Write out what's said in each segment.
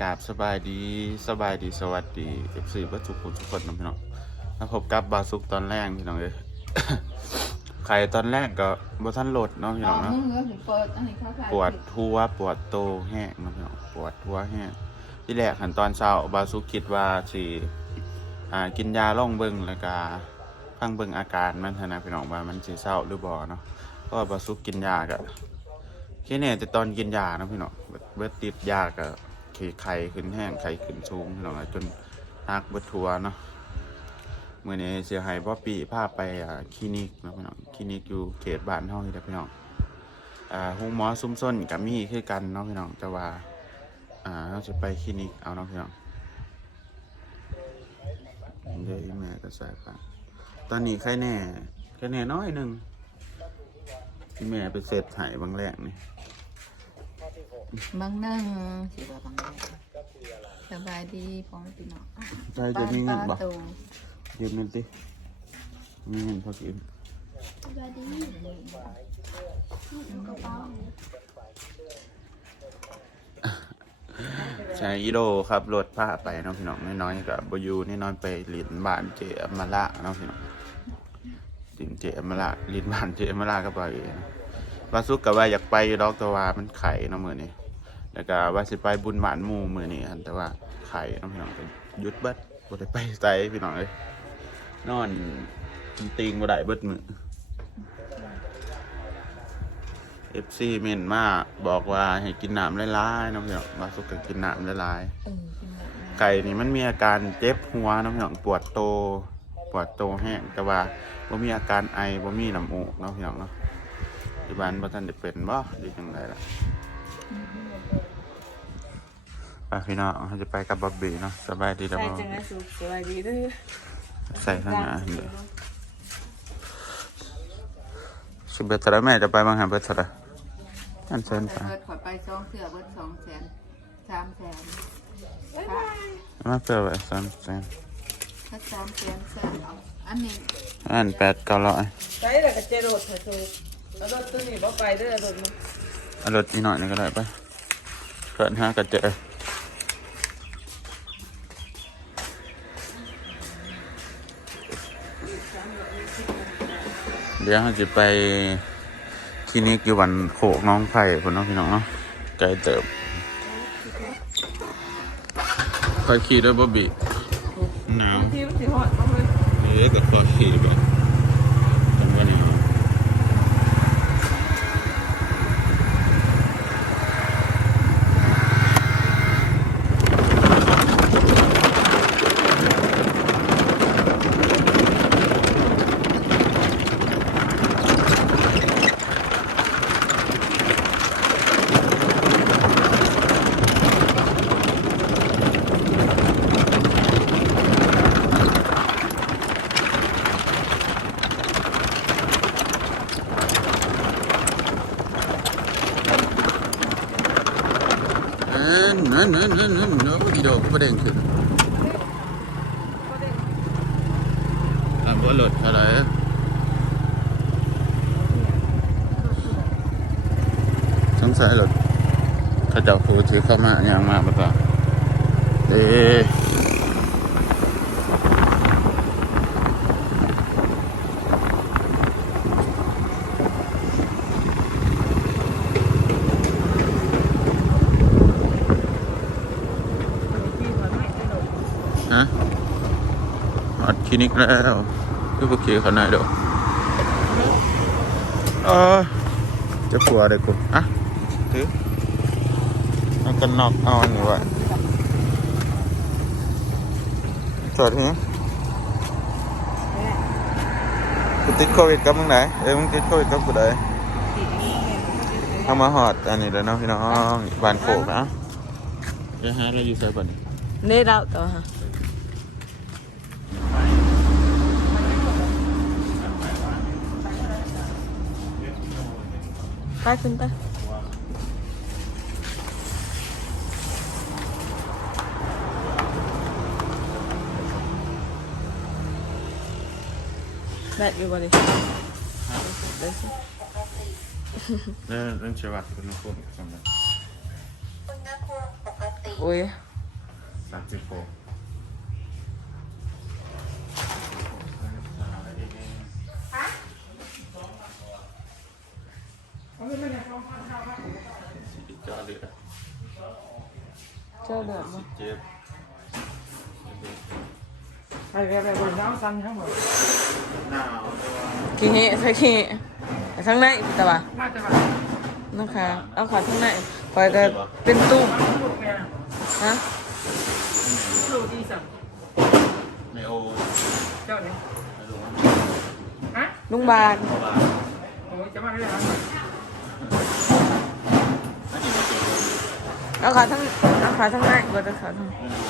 กราบสบายดีสบายดีสวัสดีเอฟซีวัตถุกทุกคนนะพี่น้องมาพบกับบาซุกตอนแรกพี่น้องเลยไข่ตอนแรกก็บ่ทันโหลดเนาะพี่น้องเนาะมึงก็ถึงเปิดอันนี้เขาขายปวดทัวปวดโตแห้งเนาะพี่น้องปวดทัวแห้งที่แรกหันตอนเช้าบาซุกคิดว่าสิอ่ากินยาล่องเบิ่งแล้วก็ฟังเบิ่งอาการมันหั้นนะพี่น้องว่ามันสิเศร้าหรือบ่เนาะก็บาซุกกินยาก็แค่เนี่ยแต่ตอนกินยาเนาะพี่น้องเบิดเบิดติดยาก็ขี่ ไข้ขึ้นแห้งไข้ขึ้นสูงพี่น้องจนนักบิดทัวเนาะเมื่อนี้เสียหายพ่อปีพาไปอ่าคลินิกนะพี่น้องคลินิกอยู่เขตบ้านเฮานี่แหละพี่น้องอ่าห้องหมอซุ่มส้นกับมีคือกันเนาะพี่น้องแต่ว่าอ่าเราจะไปคลินิกเอาเนาะพี่น้องเดี๋ยวแม่ก็ใส่ค่ะตอนนี้ใครแน่ใครแน่น้อยหนึ่งที่แม่ไปเสร็จถ่ายบางแรกนี่ บางนั่งสิว่าบางนั่งสบายดีพร้อมพี่น้องใจจะมีเงินบ่ป้าโตยืมเงินสิมีเงินพอกินสบายดีกระเป๋าใช้อีโดครับรถผ้าไปเนาะพี่น้องน้อยๆกับบอยูน้อยๆไปลินบ้านเจอมาละเนาะพี่น้องลินเจอมาละลินบ้านเจอมาละก็ไปบาซุกกับว่าอยากไปอยู่ดอกแต่ว่ามันไข่เนาะมือนี้ แล้วก็ว่าสิไปบุญหมานหมู่มือนี้หั่นแต่ว่าไข่เนาะพี่น้องก็หยุดเบิดบ่ได้ไปไสพี่น้องเลยนอนติงบ่ได้เบิดมือ FC เมนมาบอกว่าให้กินน้ำหลายๆเนาะพี่น้องบาซุกก็กินน้ำหลายๆเออเป็นแบบนั้นไก่นี่มันมีอาการเจ็บหัวน้ำหนองปวดโตปวดโตแห้งแต่ว่าบ่มีอาการไอบ่มีน้ำมูกเนาะพี่น้องเนาะที่บ้านบ่ทันได้เป็นบ่หรือจังไดล่ะ ไปพี่น้องเราจะไปกับบ๊อบบี้เนาะสบายดีแล้วใช่บ่จังไงสุขสบายดีเด้อใส่ข้างหน้าเด้อสิเบิดเท่าไหรแม่จะไปบางหาเบิดเท่าไหรอันเชิญไปเบิดขอไปสองเสือเบิดสองแสนสามแสนบ๊ายบายมาเพื่อไว้สามแสนถ้าสามแสนแสนเอาอันนี้อันแปดเก้าร้อยไปแล้วก็เจรถเถอะสุขเอารถตัวนี้บ่ไปเด้อรถมันเอารถอีกหน่อยหนึงก็ได้ปะเกินห้าก็เจอ เดี๋ยวเราจะไปคลินิกอยู่วันโขกน้องไผ่คนน้องพี่น้องเนาะไกลเติบคอยขี่ด้วยบ๊อบบี้หนาวที่มันสิฮอดบ่เฮ้ยเอ๊ะแต่คอยขี่แบบจังหวะนี้เอ้ยนั่นนั่นนั่นนั่นเนาะอีดอกก็ประเด็นขึ้นอะบ่รถอะไรส งสัยรถเขาจ้าผู้ที่เข้ามาอย่างมากบ่ต่อเด้ฮะอัดคลินิกแล้วคือบ่ขี่เขาไหนเด้อเออจะกลัวเด้กูอะ ถือเอากันนอกเอาอันนี้ไว้จอดหิกูติดโควิดกับมึงไหนเอ้ยมึงติดโควิดกับกูไหนเอามาหอดอันนี้แล้วเนาะพี่น้องบานโขกนะเดี๋ยวหาเราอยู่ไสบ่นี่นี่เราต่อฮะไปขึ้นไป แบตอยู่บ่ดิเดี๋ยวสิเรื่องเรื่องชีวัดคุณคุณสำหรับโอ้ยสามสิบหกเอาเงินมาเนี่ยสองพันห้าพันสิบเจ้าเดือดเจ้าเดือดบ่เจ็ดไปไปไปบนน้ำซันทั้งหมดขี้เหะใส่ขี้เหทั้งในแต่ว่าน่าจะแบบนะคะเอาขาทั้งในคอยก็เป็นตุ้มลูกแม่ฮะลูกดีสัมในโอเจ้าเนี่ยไม่รู้ว่าฮะลุงบาลเพราะว่าโอ้ยจะมาได้ยังเอาขาทั้งเอาขาทั้งในบ่จะขาทั้ง ไม่รู้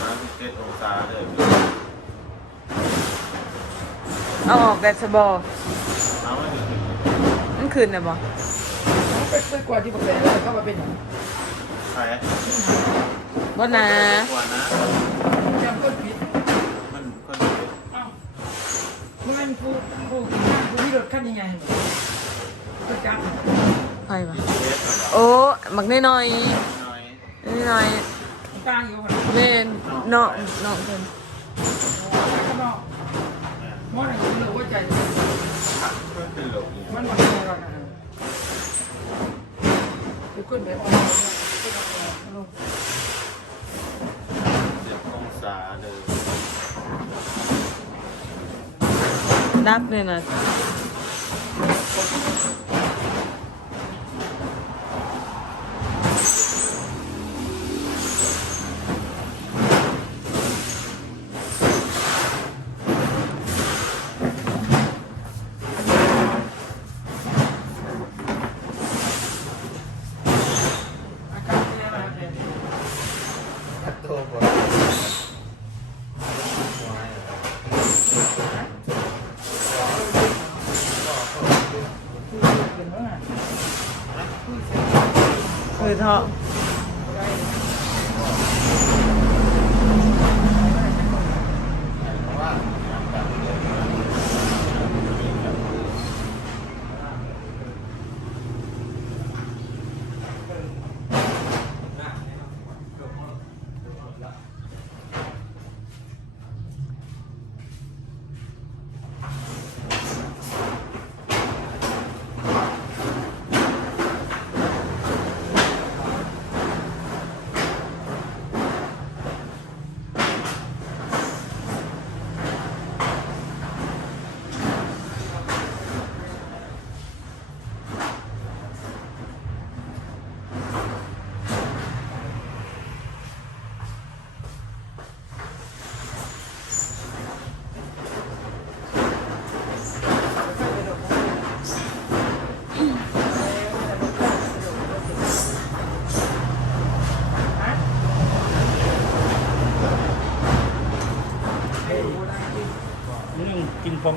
สามสิบ เจ็ดองศาเลยเอาออกแบบสบอเอาไม่ถึงมันคืนน่ะบ่ไปไปกว่าที่บอกแล้วเข้ามาเป็นอย่างใครบ่นะกว่านะ จำก้นผิดมันคนอ้าวเมื่อไงกูกูกินข้าวกูมีรถขั้นยังไงก็จับไปบ่เจ็ดโอ้หมักน้อยน้อยๆน้อย ตั้งอยู่หันๆแม่นเนาะเนาะเพิ่นข้างนอกมอดอะไรกูเลยว่าใจผักเพื่อเป็นโลกนี้มันหมดเลยก่ไปขึ้นไปออกเจ็ดองศาเลยดักเลยนะ คื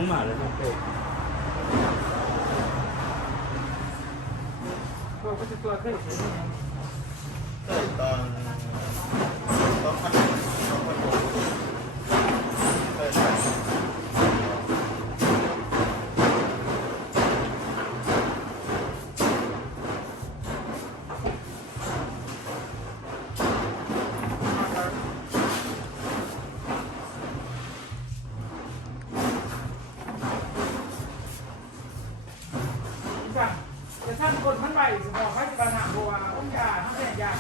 หมาเลยนตัวกก็จะตัวเคยเห็นตอนต้องพันต้อง จะสั่งคนมันใบสมองไม่จะปัญหาบัวองยาทั้งแสนยา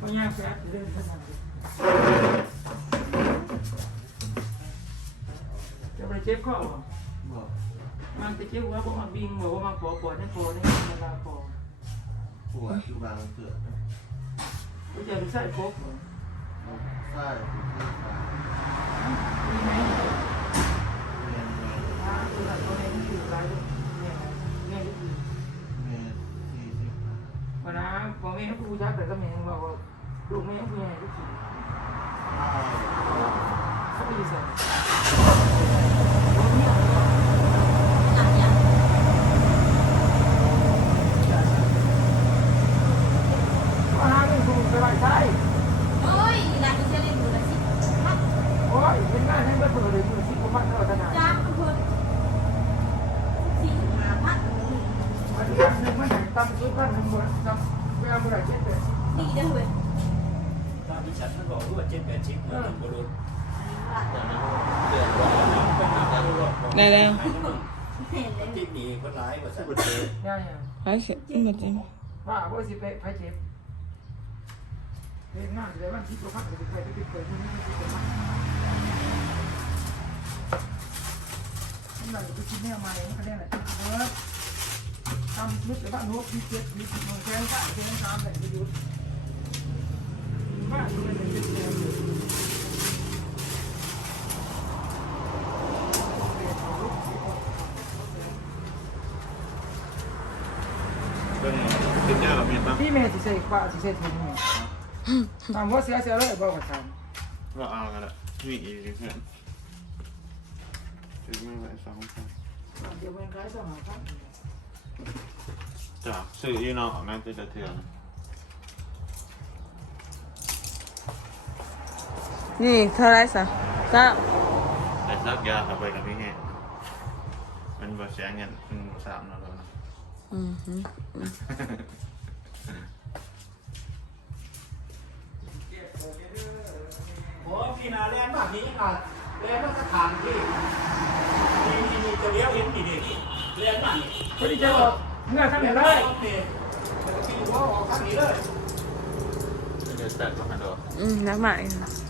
มันยังแซ่บเดินขนาดนี้จะไปเช็คข้อบอกมันจะเช็คว่าพวกมันบิงบอกว่ามันปอปอได้ปอได้เวลาปอปวดอยู่บางเกิดก็จะใส่พก ใช่ที่ขามีไหมเรียนเรียนอ่าตัวนั้นตัวนี้อยู่ไรเนี่ยเนี่ยก็คือเรียนที่ที่ขาวันนั้นพอแม่ผู้ชักแต่ก็ม่บอกว่าลูกแม่ผู้ใหญ่ก็คือเขาไปใส่ว่าห้าเป็นครูสบายใจ โอ้ยหลานจะเล่นดูนะสิ โอ้ยเป็น ฉันมันบอก ว่าเจ็ดแปดชิปมันบรุษได้แล้วที่มีคนร้ายกว่าสักย่าย่าไปเสร็จมาจริงว่าบ่สิไปไผเจ็บเฮ็ดงานเลยวันที่ตัวพักไปไปไปเปิดที่นี่ที่ตัวพักนั่นก็คิดแนวใหม่เขาเรียกอะไรเออทำนึกแต่ว่าโน้ตมีเจ็ดมีสิบโมงแค่สาแค่สามแต่ประยุท ธ์บ้านมันเป็นเจ็ดเดือนเบิ่งกินยาเรามีปะพี่แม่สิใส่กว่าสิใส่ถุงแม่ถามว่าเสียเสียเลยบอกกับฉันเราเอากันละมีอีกเพื่อนซื้อไม่ไหวสองพันเดี๋ยวมันคล้ายสมัยครับจ้ะซื้ออยู่เนาะนั่นจะจะเถื่อน นี่เท่าไรสะจ้าแต่ซักยาเข้าไปกับพี่แห้งมันบ่แสงเงินอืมสามแล้วเนาะอืมฮึโอ้พี่นาแลนแบบนี้ค่ะแลนต้องสถานที่นี่นี่นี่จะเลี้ยวเห็นดีดีแลนแบบนี้พอดีจะบอกเงื่อนขั้นไหนเลเลยยโอเคแล้วก็ปีนหัวออกข้างนี้เลยเดี๋ยวตัดมาดูอืมนักใหม่บ้านนั้นยังมาพบยาเอาคู่ไ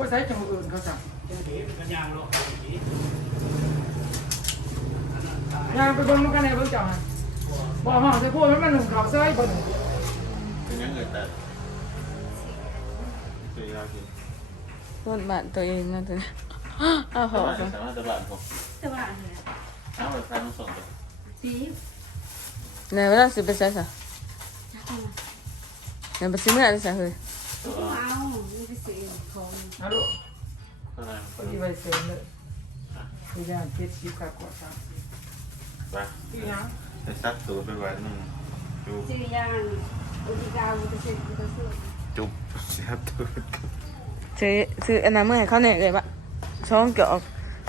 ปใช้จังหวัดอื่นเขาสั่งเดี๋ยวนี้มันยางโลกนี้ยางไปเบิ่งมันกันในเบิ่งจังหันบอกห้องใส่คู่มันมันหนุ่มเขาเซ้ยบนเป็นยังไงตัดซื้อยากินรถบ้านตัวเองนั่นตัวนี้เอาสาเขามารถไปสามารถจะบาดผมแต่ว่าเนี่ยเอาไปพาน้องส่ง ไปสีไหนเวลาสิไปใส่สะไหนไปซื้อเมื่อไรสะเฮ้ยตัวเอานี่ไปซื้อของนะลูกเท่าไหร่พอดีไปเซ็นเลยคือย่างเจ็ดสิบกับกว่าสามสิบไปที่ยังไปซักตูดไปไว้หนึ่งจุบซื้อยางอุติกาอุตเสกอุตสุจุบเสียบตูดซื้อซื้ออันนั้นเมื่อให้เขาเนี่ยเลยปะช่องเกี่ยวกับ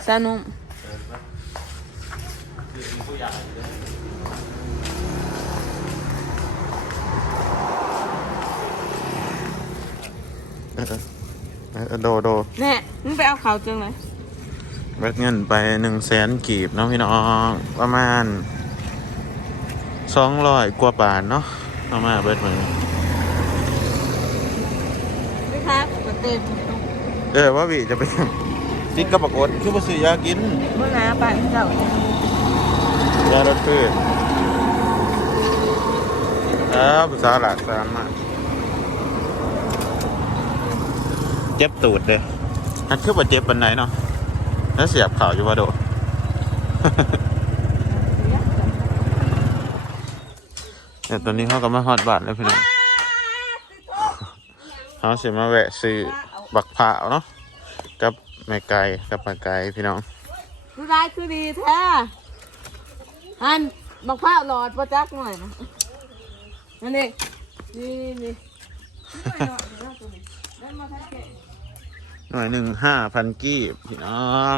ซานุ่ม เออปะคือมีผู้ใหญ่เลยโดโดแน่มึงไปเอาเขาจังเลยเบิดเงินไปหนึ่งแสนกีบเนาะพี่น้องประมาณสองร้อยกว่าบาทเนาะเอามาเบิดมือไม่ครับเต็มเออว่าวิจะไปติดกระปักอดคือบ่ซื้อยากินเมื่อนาไปเจ้ายาลดพืชแล้วภาษาหลักสามารถ เจ็บตูดเลยอันคือว่าเจ็บปันไหนเนาะแล้วเสียบข่าวอยู่ว่าโดเนี่ยตอนนี้เขาก็มาฮอดบาทแล้วพี่น้องเขาเสียมาแวะซื้อบักผ่าวเนาะกับแม่ไก่กับปลาไก่พี่น้องคือร้ายคือดีแท้หันบักผ้าวหลอดประจักหน่อยนะนั่นเองนี่นี่ หน่วยหนึ่งห้าพันกีบพี่น้อง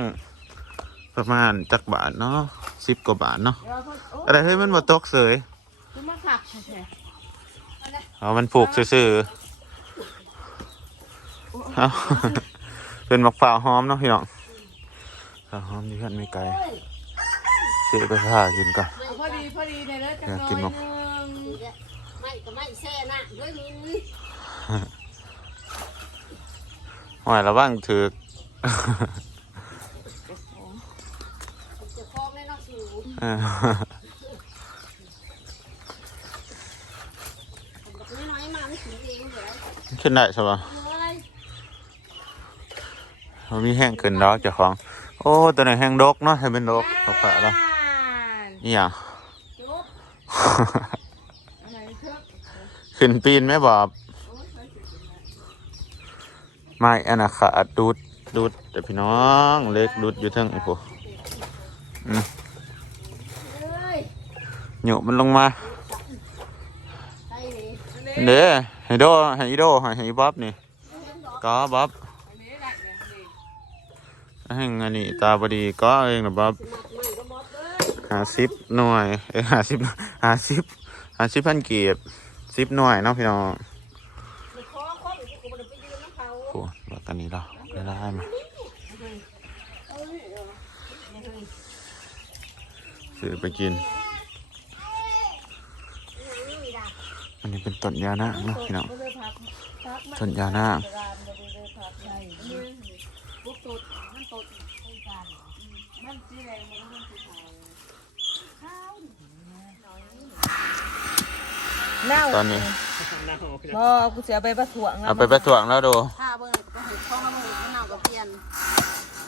ประมาณจักบาทเนาะสิบกว่าบาทเนาะเดี๋ยวเขาโอ้อะไรเฮ้ยมันมาตกเสยคือมาขักแท้เอามันผูกซื่อๆเอาเป็นมักฝ่าวหอมเนาะพี่น้องฝ่าวหอมที่เพื่อนไม่ไกลเสียไปถ่ายกินก่อนเอาพอดีพอดีในเลือดจังอยากน้อกินยนกนึงไม่ก็ไม่แช่น่ะด้วยมิน หอยระวังถือกจะคล้องในนอกสูเออน้อยๆมาไม่ถึงเองเดี๋ยวขึ้นได้ใช่ปะเลยมันมีแห้งขึ้นดอกเจ้าของ โอ้ ตัวไหนแห้งดกเนาะให้เป็นดกเขาแปะแล้วนี่อย่างจุ๊บอะไรเถอะขึ้นปีนไหมบอบ ไม่อันนะขาดดูดดูดแต่พี่น้องเล็กดูดอยู่เทั้งอีกพวกอืมเอ้ยหยุมันลงมาใช่นี่เด้ให้โดให้อีโดให้ให้อีบ๊อบนี่ก็บ๊อบอันนี้แหละเนี่ยนี่ให้อันนี้ตาบดีก็เองนะบ๊อบหมักใหม่ก็มอบเลยหาสิบหน่วยเอ้ยหาสิบหาสิบหาสิบพันกีบสิบหน่วยเนาะพี่น้องโอ้แบบกันนี้เราได้ได้มาซื้อไปกิน อันนี้เป็นต้นยานาคเนาะพี่น้องต้นยานาคเน่าตอนนี้บ่กูสิเอาไปประถ่วงเอาไปประถ่วงแล้วดู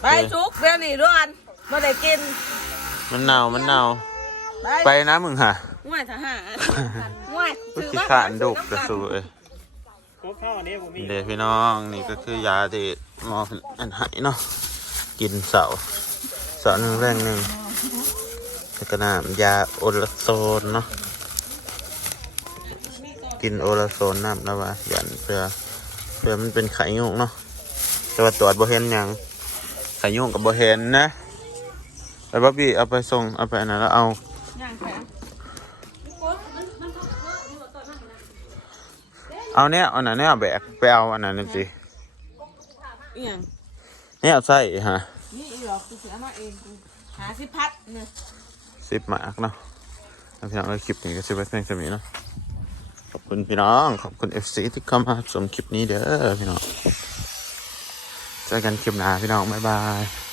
ไปจุกเดี๋ยวนี้ด้วยกันบ่ได้กินมันเน่ามันเน่าไปไปนะมึงค่ะง่วยทหารง่วยพุทถือธิว่าขานดุกจะสู้เอ้ยครบเท่าอันนี้ผมมีเดี๋ยวพี่น้องนี่ก็คือยาที่หมออันไหเนาะกินเสาเสาหนึ่งแรงหนึ่งแล้วก็น้ำยาโอลาโซนเนาะกินโอลาโซนน้ำแล้วว่ายันเพื่อเพื่อมันเป็นไข่ยุงเนาะแต่ว่าตรวจบ่เห็นหยัง ไข่ยุงกับบ่เห็นนะไปบ๊อบบี้เอาไปส่งเอาไปอันนั้นแล้วเอาย่างแข็งเอาเนี่ยเอาอันนั้นเนี่ยแบกไปเอาอันนั้นสิอีหยังเนี่ยเอาใส่ฮะนี่อีหรอกกูสิเอามาเองกูหาสิพัดเนี่ยสิบหมากเนาะแล้วพี่น้องเอาคลิปนี้ก็สิบไว้เพียงเท่านี้เนาะขอบคุณพี่น้อง ขอบคุณ FC ที่เข้ามาชมคลิปนี้เด้อพี่น้อง เจอกันคลิปหน้าพี่น้องบ๊ายบาย